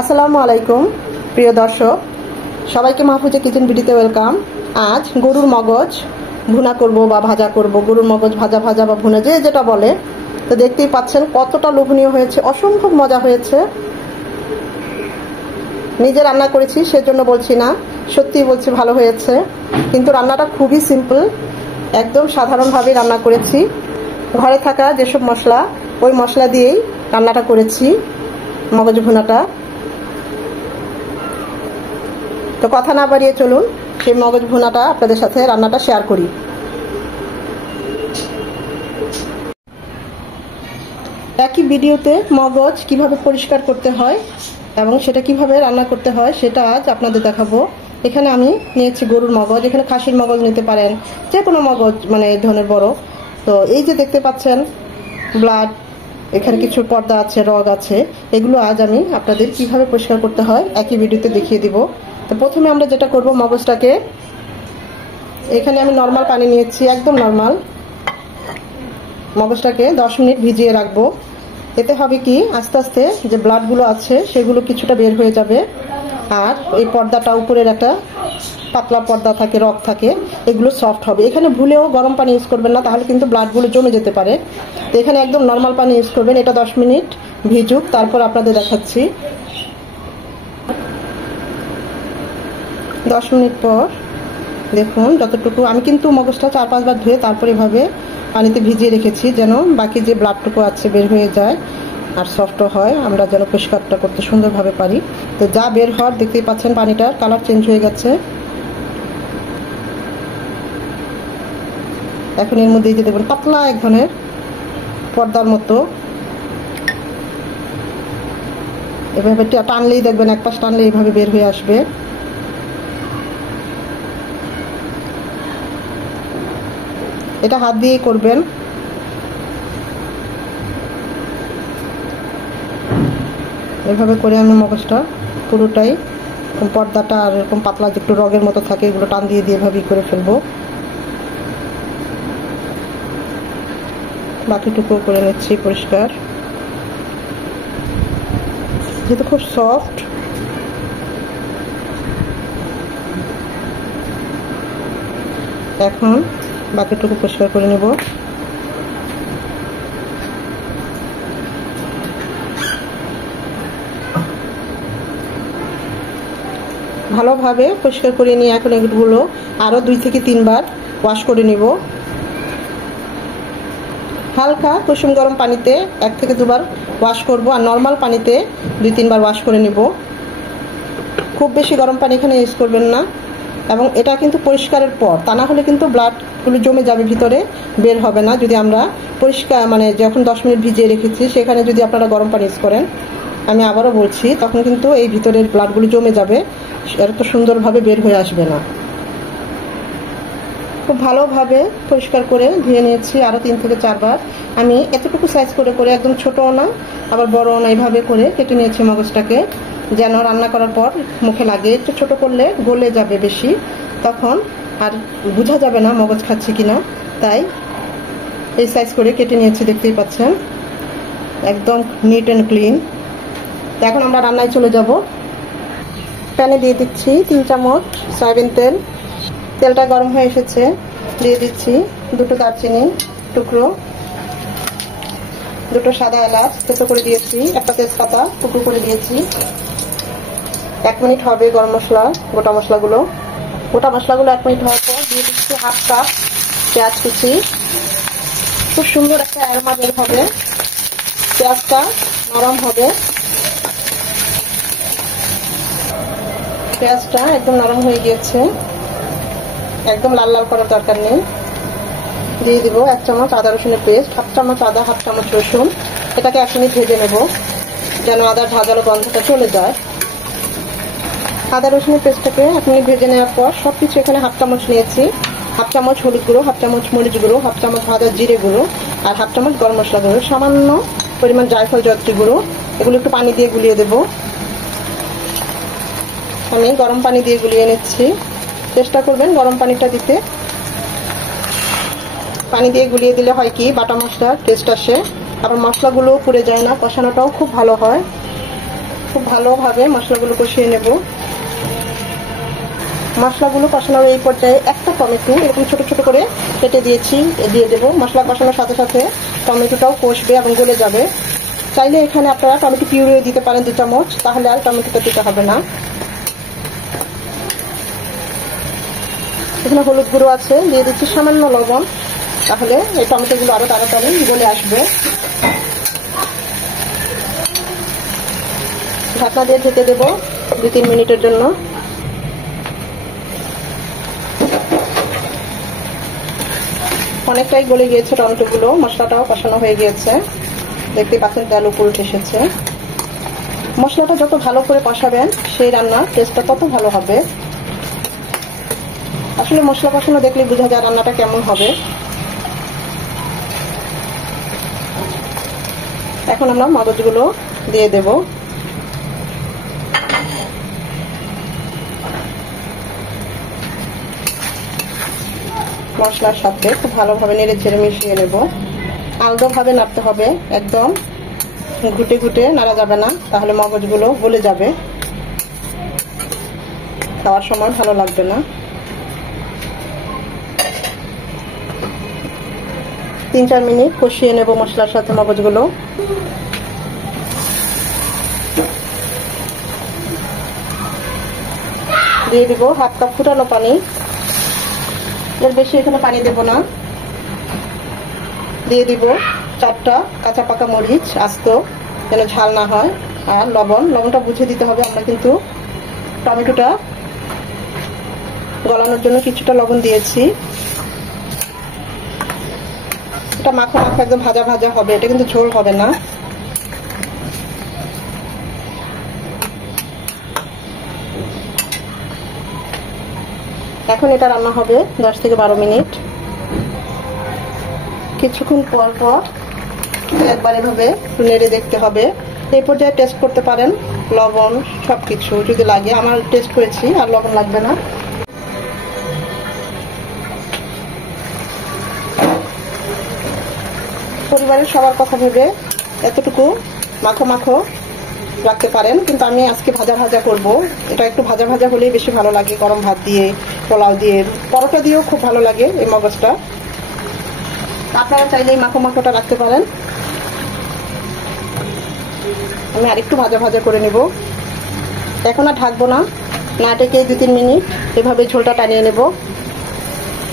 আসসালামু আলাইকুম প্রিয় দর্শক, সবাইকে মাহফুজা কিচেন ভিডিওতে ওয়েলকাম। আজ গরুর মগজ ভুনা করব বা ভাজা করব। গরুর মগজ ভাজা ভাজা বা ভুনা যে যেটা বলে, তো দেখতেই পাচ্ছেন কতটা লোভনীয় হয়েছে, অসম্ভব মজা হয়েছে। নিজে রান্না করেছি সেজন্য বলছি না, সত্যিই বলছি ভালো হয়েছে। কিন্তু রান্নাটা খুবই সিম্পল, একদম সাধারণভাবে রান্না করেছি। ঘরে থাকা যেসব মশলা, ওই মশলা দিয়েই রান্নাটা করেছি, মগজ ভুনাটা। তো কথা না বাড়িয়ে চলুন সেই মগজ ভুনাটা আপনাদের সাথে রান্নাটা শেয়ার করি। একই ভিডিওতে মগজ কিভাবে পরিষ্কার করতে হয় এবং সেটা কিভাবে রান্না করতে হয় সেটা আজ আপনাদের দেখাবো। এখানে আমি নিয়েছি গরুর মগজ, এখানে খাসির মগজ নিতে পারেন, যে কোনো মগজ, মানে এই ধরনের বড়। তো এই যে দেখতে পাচ্ছেন ব্লাড, এখানে কিছু পর্দা আছে, রগ আছে, এগুলো আজ আমি আপনাদের কিভাবে পরিষ্কার করতে হয় একই ভিডিওতে দেখিয়ে দিব। তো প্রথমে আমরা যেটা করব, মগজটাকে এখানে আমি নর্মাল পানি নিয়েছি, একদম নর্মাল। মগজটাকে 10 মিনিট ভিজিয়ে রাখবো। এতে হবে কি, আস্তে আস্তে যে ব্লাডগুলো আছে সেগুলো কিছুটা বের হয়ে যাবে। আর এই পর্দাটা, উপরের একটা পাতলা পর্দা থাকে, রগ থাকে, এগুলো সফট হবে। এখানে ভুলেও গরম পানি ইউজ করবেন না, তাহলে কিন্তু ব্লাডগুলো জমে যেতে পারে। তো এখানে একদম নর্মাল পানি ইউজ করবেন। এটা 10 মিনিট ভিজুক, তারপর আপনাদের দেখাচ্ছি। 10 মিনিট পর দেখুন যতটুকু, আমি কিন্তু মগজটা 4-5 বার ধুয়ে তারপর এভাবে পানিতে ভিজিয়ে রেখেছি, যেন বাকি যে ব্লাডটুকু আছে বের হয়ে যায় আর সফটও হয়, আমরা যেন পরিষ্কারটা করতে সুন্দরভাবে পারি। তো যা বের হওয়ার, দেখতেই পাচ্ছেন পানিটার কালার চেঞ্জ হয়ে গেছে। এখন এর মধ্যে যে দেখুন পাতলা এক ধরনের পর্দার মতো, এভাবে টানলেই দেখবেন, এক পাশ টানলে এইভাবে বের হয়ে আসবে। এটা হাত দিয়েই করবেন। এভাবে করে আমি মগজটা পুরোটাই, পর্দাটা আর এরকম পাতলা যে একটু রগের মতো থাকে, এগুলো টান দিয়ে দিয়ে এভাবেই করে ফেলবো। বাকিটুকু করে নিচ্ছি পরিষ্কার, যেহেতু খুব সফট। এখন বাকিটুকু পরিষ্কার করে নেব। ভালোভাবে পরিষ্কার করে নিয়ে এখন এগুলো আরো 2 থেকে 3 বার ওয়াশ করে নিব। হালকা কুসুম গরম পানিতে 1 থেকে 2 বার ওয়াশ করব, আর নর্মাল পানিতে 2-3 বার ওয়াশ করে নিব। খুব বেশি গরম পানি এখানে ইউজ করবেন না। এবং এটা কিন্তু পরিষ্কারের পর, তা না হলে কিন্তু ব্লাডগুলো জমে যাবে ভিতরে, বের হবে না। যদি আমরা পরিষ্কার, মানে যখন 10 মিনিট ভিজিয়ে রেখেছি সেখানে যদি আপনারা গরম পানি ইউজ করেন, আমি আবারও বলছি, তখন কিন্তু এই ভিতরের ব্লাডগুলো জমে যাবে, এত সুন্দরভাবে বের হয়ে আসবে না। খুব ভালোভাবে পরিষ্কার করে ধুয়ে নিয়েছি আরও 3 থেকে 4 বার। আমি এতটুকু সাইজ করে করে, একদম ছোটও না আবার বড়ও না, এইভাবে করে কেটে নিয়েছি মগজটাকে, যেন রান্না করার পর মুখে লাগে। একটু ছোট করলে গলে যাবে বেশি, তখন আর বোঝা যাবে না মগজ খাচ্ছি কিনা। তাই এই সাইজ করে কেটে নিয়েছি, দেখতেই পাচ্ছেন, একদম নিট অ্যান্ড ক্লিন। তো এখন আমরা রান্নায় চলে যাব। প্যানে দিয়ে দিচ্ছি 3 চামচ সয়াবিন তেল। তেলটা গরম হয়ে এসেছে, দিয়ে দিচ্ছি 2টো দারচিনি টুকরো, 2টো সাদা এলাচ থেতো করে দিয়েছি, একটা তেজপাতা টুকরো করে দিয়েছি। 1 মিনিট হবে গরম মশলা, গোটা মশলাগুলো 1 মিনিট হওয়ার পর দিয়ে দিচ্ছি 1/2 কাপ পেঁয়াজ কুচি। খুব সুন্দর একটা অ্যারোমা বের হবে, পেঁয়াজটা নরম হবে। পেঁয়াজটা একদম নরম হয়ে গিয়েছে, একদম লাল লাল করার দরকার নেই। দিয়ে দিব 1 চামচ আদা রসুনের পেস্ট, 1/2 চামচ আদা, 1/2 চামচ রসুন। এটাকে 1 মিনিট ভেজে নেব, যেন আদার ঝাঁঝালো গন্ধটা চলে যায়। আদা রসুনের পেস্টটাকে 1 মিনিট ভেজে নেওয়ার পর সবকিছু এখানে 1/2 চামচ নিয়েছি। 1/2 চামচ হলুদ গুঁড়ো, 1/2 চামচ মরিচ গুঁড়ো, 1/2 চামচ ভাজা জিরে গুঁড়ো, আর 1/2 চামচ গরম মশলা গুঁড়ো, সামান্য পরিমাণ জায়ফল জয়ত্রী গুঁড়ো। এগুলো একটু পানি দিয়ে গুলিয়ে দেব। আমি গরম পানি দিয়ে গুলিয়ে নিচ্ছি, চেষ্টা করবেন গরম পানিটা দিতে। পানি দিয়ে গুলিয়ে দিলে হয় কি, বাটা মশলার টেস্ট আসে, আবার মশলাগুলো পুড়ে যায় না, কষানোটাও খুব ভালো হয়। খুব ভালোভাবে মশলাগুলো কষিয়ে নেব। মশলাগুলো কষানোর এই পর্যায়ে একটা টমেটো এরকম ছোট ছোট করে কেটে দিয়েছি, দিয়ে দেবো। মশলা কষানোর সাথে সাথে টমেটোটাও কষবে এবং গলে যাবে। চাইলে এখানে আপনারা টমেটো পিউরি দিতে পারেন 2 চামচ, তাহলে আর টমেটোটা দিতে হবে না। এখানে হলুদ গুঁড়ো আছে, দিয়ে দিচ্ছি সামান্য লবণ, তাহলে এই টমেটোগুলো আরো তাড়াতাড়ি গলে আসবে। ঢাকনা দিয়ে ঢেকে দেবো 2-3 মিনিটের জন্য। অনেকটাই গলে গিয়েছে টমেটোগুলো, মশলাটাও কষানো হয়ে গিয়েছে, দেখতে পাচ্ছেন তেল উপরে উঠে এসেছে। মশলাটা যত ভালো করে কষাবেন সেই রান্নার টেস্টটা তত ভালো হবে। আসলে মশলা কষানো দেখলে বোঝা যায় রান্নাটা কেমন হবে। এখন আমরা মগজগুলো দিয়ে দেব। মশলার সাথে খুব ভালোভাবে নেড়ে চেড়ে মিশিয়ে নেব। আলতোভাবে নাড়তে হবে, একদম ঘুটে ঘুটে নাড়া যাবে না, তাহলে মগজগুলো গলে যাবে, খাওয়ার সময় ভালো লাগবে না। 3-4 মিনিট কষিয়ে নেব মশলার সাথে মগজগুলো। দিয়ে দিব 1/2 কাপ ফুটানো পানি, এর বেশি এখানে পানি দেব না। দিয়ে দিব 4টা কাঁচা পাকা মরিচ আস্ত, যেন ঝাল না হয়। আর লবণটা বুঝে দিতে হবে, আমরা কিন্তু টমেটোটা গলানোর জন্য কিছুটা লবণ দিয়েছি। এটা মাখা মাখা একদম ভাজা ভাজা হবে, এটা কিন্তু ঝোল হবে না। এখন এটা রান্না হবে 10 থেকে 12 মিনিট। কিছুক্ষণ পর পর একবার এভাবে নেড়ে দেখতে হবে। এই পর্যায়ে টেস্ট করতে পারেন লবণ সবকিছু যদি লাগে, আমার টেস্ট করেছি আর লবণ লাগবে না। পরিবারের সবার কথা ভেবে এতটুকু মাখো মাখো রাখতে পারেন, কিন্তু আমি আজকে ভাজা ভাজা করব। এটা একটু ভাজা ভাজা হলেই বেশি ভালো লাগে, গরম ভাত দিয়ে, পোলাও দিয়ে, পরোটা দিয়েও খুব ভালো লাগে এই মগজটা। আপনারা চাইলে এই মাখো মাখোটা রাখতে পারেন। আমি আরেকটু ভাজা ভাজা করে নেব। এখন আর ঢাকবো না, না ঢেকে 2-3 মিনিট এভাবে ঝোলটা টানিয়ে নেব।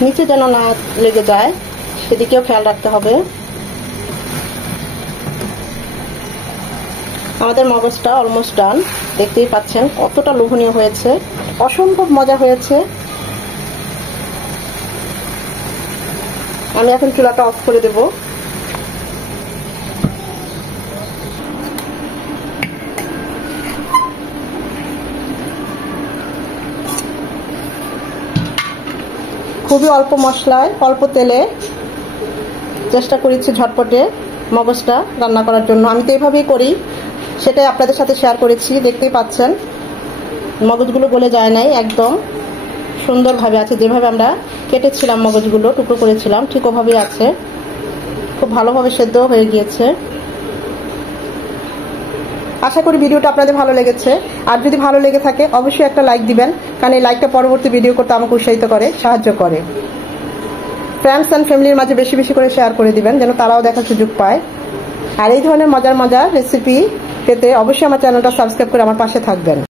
নিচে যেন না লেগে যায় সেদিকেও খেয়াল রাখতে হবে। আমাদের মগজটা অলমোস্ট ডান, দেখতেই পাচ্ছেন কতটা লোভনীয় হয়েছে, অসম্ভব মজা হয়েছে। আমি এখন চুলাটা অফ করে দেব। খুবই অল্প মশলায় অল্প তেলে চেষ্টা করেছি ঝটপটে মগজটা রান্না করার জন্য। আমি তো এইভাবেই করি, সেটাই আপনাদের সাথে শেয়ার করেছি। দেখতেই পাচ্ছেন মগজগুলো গলে যায় নাই, একদম সুন্দরভাবে আছে। যেভাবে আমরা কেটেছিলাম মগজগুলো, টুকরো করেছিলাম, ঠিক ওভাবেই আছে। খুব ভালোভাবে সেদ্ধ হয়ে গিয়েছে। আশা করি ভিডিওটা আপনাদের ভালো লেগেছে। আর যদি ভালো লেগে থাকে অবশ্যই একটা লাইক দিবেন, কারণ এই লাইকটা পরবর্তী ভিডিও করতে আমাকে উৎসাহিত করে, সাহায্য করে। ফ্রেন্ডস অ্যান্ড ফ্যামিলির মাঝে বেশি বেশি করে শেয়ার করে দিবেন, যেন তারাও দেখার সুযোগ পায়। আর এই ধরনের মজার মজার রেসিপি পেতে অবশ্যই আমার চ্যানেলটা সাবস্ক্রাইব করে আমার পাশে থাকবেন।